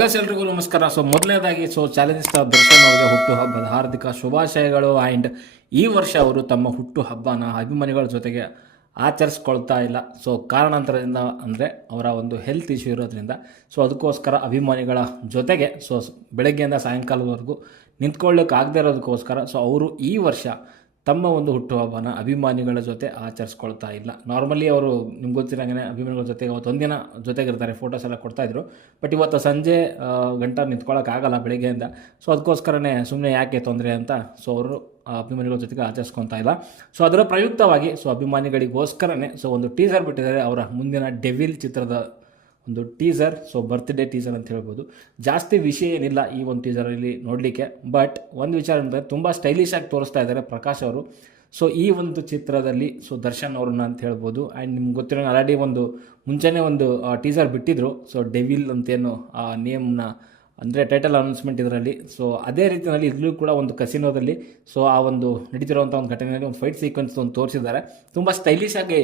Hi ಎಲ್ರಿಗೂ ನಮಸ್ಕಾರ. So ಮೊದಲನೇದಾಗಿ ಸೊ ಚಾಲೆಂಜ್ ಸ್ಟಾರ್ ದರ್ಶನ್ ಅವರಿಗೆ ಹುಟ್ಟುಹಬ್ಬದ ಹಾರ್ದಿಕ ಶುಭಾಶಯಗಳು ಆ್ಯಂಡ್ ಈ ವರ್ಷ ಅವರು ತಮ್ಮ ಹುಟ್ಟು ಹಬ್ಬನ ಅಭಿಮಾನಿಗಳ ಜೊತೆಗೆ ಆಚರಿಸ್ಕೊಳ್ತಾ ಇಲ್ಲ. ಸೊ ಕಾರಣಾಂತರದಿಂದ ಅಂದರೆ ಅವರ ಒಂದು ಹೆಲ್ತ್ ಇಶ್ಯೂ ಇರೋದ್ರಿಂದ ಸೊ ಅದಕ್ಕೋಸ್ಕರ ಅಭಿಮಾನಿಗಳ ಜೊತೆಗೆ ಸೊ ಬೆಳಗ್ಗೆಯಿಂದ ಸಾಯಂಕಾಲದವರೆಗೂ ನಿಂತ್ಕೊಳ್ಳೋಕೆ ಆಗದೆ ಇರೋದಕ್ಕೋಸ್ಕರ ಸೊ ಅವರು ಈ ವರ್ಷ ತಮ್ಮ ಒಂದು ಹುಟ್ಟುಹಬ್ಬನ ಅಭಿಮಾನಿಗಳ ಜೊತೆ ಆಚರಿಸ್ಕೊಳ್ತಾ ಇಲ್ಲ. ನಾರ್ಮಲಿ ಅವರು ನಿಮ್ಗೆ ಗೊತ್ತಿರಂಗೆ ಅಭಿಮಾನಿಗಳ ಜೊತೆಗೆ ಅವತ್ತು ಒಂದಿನ ಜೊತೆಗಿರ್ತಾರೆ ಫೋಟೋಸ್ ಎಲ್ಲ ಕೊಡ್ತಾಯಿದ್ರು ಬಟ್ ಇವತ್ತು ಸಂಜೆ ಗಂಟ ನಿಂತ್ಕೊಳ್ಳೋಕ್ಕಾಗಲ್ಲ ಬೆಳಗ್ಗೆಯಿಂದ. ಸೊ ಅದಕ್ಕೋಸ್ಕರನೇ ಸುಮ್ಮನೆ ಯಾಕೆ ತೊಂದರೆ ಅಂತ ಸೊ ಅವರು ಅಭಿಮಾನಿಗಳ ಜೊತೆಗೆ ಆಚರಿಸ್ಕೊತಾ ಇಲ್ಲ. ಸೊ ಅದರ ಪ್ರಯುಕ್ತವಾಗಿ ಸೊ ಅಭಿಮಾನಿಗಳಿಗೋಸ್ಕರನೇ ಸೊ ಒಂದು ಟೀಸರ್ ಬಿಟ್ಟಿದ್ದಾರೆ ಅವರ ಮುಂದಿನ ಡೆವಿಲ್ ಚಿತ್ರದ ಒಂದು ಟೀಸರ್ ಸೊ ಬರ್ತ್ಡೇ ಟೀಸರ್ ಅಂತ ಹೇಳ್ಬೋದು. ಜಾಸ್ತಿ ವಿಷಯ ಏನಿಲ್ಲ ಈ ಒಂದು ಟೀಸರಲ್ಲಿ ನೋಡಲಿಕ್ಕೆ ಬಟ್ ಒಂದು ವಿಚಾರ ಅಂದರೆ ತುಂಬ ಸ್ಟೈಲಿಶ್ ಆಗಿ ತೋರಿಸ್ತಾ ಇದ್ದಾರೆ ಪ್ರಕಾಶ್ ಅವರು. ಸೊ ಈ ಒಂದು ಚಿತ್ರದಲ್ಲಿ ಸೊ ದರ್ಶನ್ ಅವ್ರನ್ನ ಅಂತ ಹೇಳ್ಬೋದು. ಆ್ಯಂಡ್ ನಿಮ್ಗೆ ಗೊತ್ತಿರೋ ಆಲ್ರೆಡಿ ಒಂದು ಮುಂಚೆನೇ ಒಂದು ಟೀಸರ್ ಬಿಟ್ಟಿದ್ರು. ಸೊ ಡೆವಿಲ್ ಅಂತೇನು, ಆ ನೇಮ್ನ ಅಂದರೆ ಟೈಟಲ್ ಅನೌನ್ಸ್ಮೆಂಟ್ ಇದರಲ್ಲಿ. ಸೊ ಅದೇ ರೀತಿಯಲ್ಲಿ ಇಲ್ಲೂ ಕೂಡ ಒಂದು ಕಸಿನೋದಲ್ಲಿ ಸೊ ಆ ಒಂದು ನಡೀತಿರುವಂಥ ಒಂದು ಘಟನೆಯಲ್ಲಿ ಒಂದು ಫೈಟ್ ಸೀಕ್ವೆನ್ಸ್ ಒಂದು ತೋರಿಸಿದ್ದಾರೆ. ತುಂಬ ಸ್ಟೈಲಿಶ್ ಆಗಿ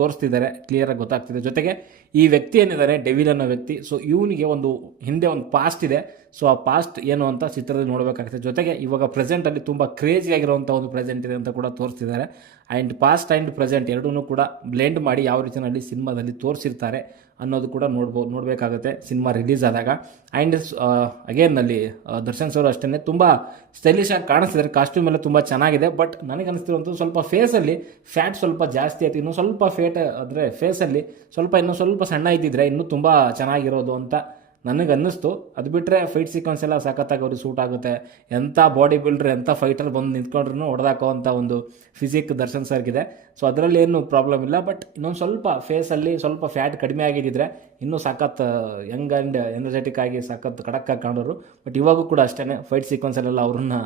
ತೋರಿಸ್ತಿದ್ದಾರೆ. ಕ್ಲಿಯರಾಗಿ ಗೊತ್ತಾಗ್ತಿದೆ. ಜೊತೆಗೆ ಈ ವ್ಯಕ್ತಿ ಏನಿದ್ದಾರೆ ಡೆವಿಲ್ ಅನ್ನೋ ವ್ಯಕ್ತಿ ಸೊ ಇವನಿಗೆ ಒಂದು ಹಿಂದೆ ಒಂದು ಪಾಸ್ಟ್ ಇದೆ. ಸೊ ಆ ಪಾಸ್ಟ್ ಏನು ಅಂತ ಚಿತ್ರದಲ್ಲಿ ನೋಡಬೇಕಾಗುತ್ತೆ. ಜೊತೆಗೆ ಇವಾಗ ಪ್ರೆಸೆಂಟಲ್ಲಿ ತುಂಬ ಕ್ರೇಜಿ ಆಗಿರುವಂಥ ಒಂದು ಪ್ರೆಸೆಂಟ್ ಇದೆ ಅಂತ ಕೂಡ ತೋರಿಸ್ತಿದ್ದಾರೆ. ಆ್ಯಂಡ್ ಪಾಸ್ಟ್ ಆ್ಯಂಡ್ ಪ್ರೆಸೆಂಟ್ ಎರಡೂ ಕೂಡ ಬ್ಲೆಂಡ್ ಮಾಡಿ ಯಾವ ರೀತಿಯಲ್ಲಿ ಸಿನಿಮಾದಲ್ಲಿ ತೋರಿಸಿರ್ತಾರೆ ಅನ್ನೋದು ಕೂಡ ನೋಡ್ಬೋದು ನೋಡಬೇಕಾಗುತ್ತೆ ಸಿನಿಮಾ ರಿಲೀಸ್ ಆದಾಗ. ಆ್ಯಂಡ್ ಅಗೇನ್ ಅಲ್ಲಿ ದರ್ಶನ್ ಸರ್ ಅಷ್ಟೇ ತುಂಬ ಸ್ಟೈಲಿಶ್ ಆಗಿ ಕಾಣಿಸ್ತಿದ್ದಾರೆ. ಕಾಸ್ಟ್ಯೂಮ್ ಎಲ್ಲ ತುಂಬ ಚೆನ್ನಾಗಿದೆ. ಬಟ್ ನನಗೆ ಅನಿಸ್ತಿರುವಂಥದ್ದು ಸ್ವಲ್ಪ ಫೇಸಲ್ಲಿ ಫ್ಯಾಟ್ ಸ್ವಲ್ಪ ಜಾಸ್ತಿ ಆಯ್ತು. ಇನ್ನೂ ಸ್ವಲ್ಪ ಫೇಟ್ ಅಂದರೆ ಫೇಸಲ್ಲಿ ಸ್ವಲ್ಪ, ಇನ್ನೂ ಸ್ವಲ್ಪ ಸಣ್ಣ ಇದ್ದಿದ್ರೆ ಇನ್ನೂ ತುಂಬ ಚೆನ್ನಾಗಿರೋದು ಅಂತ ನನಗೆ ಅನ್ನಿಸ್ತು ಅದು ಬಿಟ್ಟರೆ ಫೈಟ್ ಸೀಕ್ವೆನ್ಸ್ ಎಲ್ಲ ಸಖತ್ತಾಗಿ ಅವ್ರಿಗೆ ಸೂಟ್ ಆಗುತ್ತೆ. ಎಂಥ ಬಾಡಿ ಬಿಲ್ಡ್ರ್ ಎಂಥ ಫೈಟರ್ ಬಂದು ನಿಂತ್ಕೊಂಡ್ರು ಹೊಡೆದಾಕೋವಂಥ ಒಂದು ಫಿಸಿಕ್ ದರ್ಶನ್ ಸರ್ಗಿದೆ ಸೊ ಅದರಲ್ಲಿ ಏನು ಪ್ರಾಬ್ಲಮ್ ಇಲ್ಲ ಬಟ್ ಇನ್ನೊಂದು ಸ್ವಲ್ಪ ಫೇಸಲ್ಲಿ ಸ್ವಲ್ಪ ಫ್ಯಾಟ್ ಕಡಿಮೆ ಆಗಿದ್ದಿದ್ರೆ ಇನ್ನೂ ಸಖತ್ ಯಂಗ್ ಆ್ಯಂಡ್ ಎನರ್ಜೆಟಿಕ್ ಆಗಿ ಸಖತ್ ಕಡಕ್ಕಾಗಿ ಕಾಣೋರು. ಬಟ್ ಇವಾಗೂ ಕೂಡ ಅಷ್ಟೇ ಫೈಟ್ ಸೀಕ್ವೆನ್ಸಲ್ಲೆಲ್ಲ ಅವ್ರನ್ನ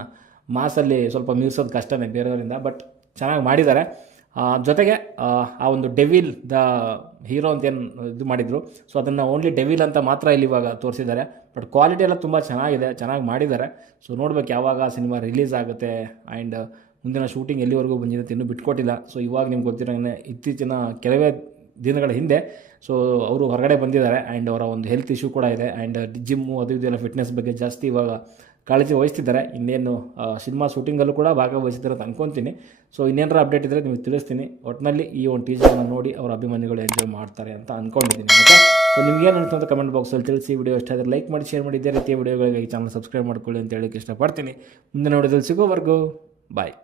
ಮಾಸಲ್ಲಿ ಸ್ವಲ್ಪ ಮೀರ್ಸೋದು ಕಷ್ಟನೇ ಬೇರೆಯವರಿಂದ ಬಟ್ ಚೆನ್ನಾಗಿ ಮಾಡಿದ್ದಾರೆ. ಜೊತೆಗೆ ಆ, ಒಂದು ಡೆವಿಲ್ ದ ಹೀರೋ ಅಂತ ಏನು ಇದು ಮಾಡಿದರು. ಸೊ ಅದನ್ನು ಓನ್ಲಿ ಡೆವಿಲ್ ಅಂತ ಮಾತ್ರ ಇಲ್ಲಿ ಇವಾಗ ತೋರಿಸಿದ್ದಾರೆ. ಬಟ್ ಕ್ವಾಲಿಟಿ ಎಲ್ಲ ತುಂಬ ಚೆನ್ನಾಗಿದೆ ಚೆನ್ನಾಗಿ ಮಾಡಿದ್ದಾರೆ. ಸೊ ನೋಡ್ಬೇಕು ಯಾವಾಗ ಆ ಸಿನಿಮಾ ರಿಲೀಸ್ ಆಗುತ್ತೆ ಆ್ಯಂಡ್ ಮುಂದಿನ ಶೂಟಿಂಗ್ ಎಲ್ಲಿವರೆಗೂ ಬಂದಿದೆ ಇನ್ನೂ ಬಿಟ್ಕೊಟ್ಟಿಲ್ಲ. ಸೊ ಇವಾಗ ನಿಮ್ಗೆ ಗೊತ್ತಿರೋಂಗೆ ಇತ್ತೀಚಿನ ಕೆಲವೇ ದಿನಗಳ ಹಿಂದೆ ಸೊ ಅವರು ಹೊರಗಡೆ ಬಂದಿದ್ದಾರೆ. ಆ್ಯಂಡ್ ಅವರ ಒಂದು ಹೆಲ್ತ್ ಇಶ್ಯೂ ಕೂಡ ಇದೆ. ಆ್ಯಂಡ್ ಜಿಮ್ಮು ಅದು ಇದೆಲ್ಲ ಫಿಟ್ನೆಸ್ ಬಗ್ಗೆ ಜಾಸ್ತಿ ಇವಾಗ ಕಾಳಜಿ ವಹಿಸ್ತಿದ್ದಾರೆ. ಇನ್ನೇನು ಸಿನಿಮಾ ಶೂಟಿಂಗಲ್ಲೂ ಕೂಡ ಭಾಗವಹಿಸಿದ್ದಾರೆ ಅಂತ ಅನ್ಕೊತೀನಿ. ಸೊ ಇನ್ನೇನಾರ ಅಪ್ಡೇಟ್ ಇದ್ದರೆ ನಿಮಗೆ ತಿಳಿಸ್ತೀನಿ. ಒಟ್ಟಿನಲ್ಲಿ ಈ ಒಂದು ಟೀಸರ್ನ ನೋಡಿ ಅವರ ಅಭಿಮಾನಿಗಳು ಎಂಜಾಯ್ ಮಾಡ್ತಾರೆ ಅಂತ ಅಂದ್ಕೊಂಡಿದ್ದೀನಿ ಓಕೆ ಸೊ ನಿಮ್ಗೇನು ಅನಿಸ್ತು ಅಂತ ಕಮೆಂಟ್ ಬಾಕ್ಸಲ್ಲಿ ತಿಳಿಸಿ. ವಿಡಿಯೋ ಇಷ್ಟ ಆದರೆ ಲೈಕ್ ಮಾಡಿ ಶೇರ್ ಮಾಡಿ. ಇದೇ ರೀತಿಯ ವಿಡಿಯೋಗಳಿಗೆ ಈ ಚಾನಲ್ ಸಬ್ಸ್ಕ್ರೈಬ್ ಮಾಡ್ಕೊಳ್ಳಿ ಅಂತ ಹೇಳೋಕ್ಕೆ ಇಷ್ಟಪಡ್ತೀನಿ. ಮುಂದೆ ವಿಡಿಯೋದಲ್ಲಿ ಸಿಗೋವರೆಗೂ ಬಾಯ್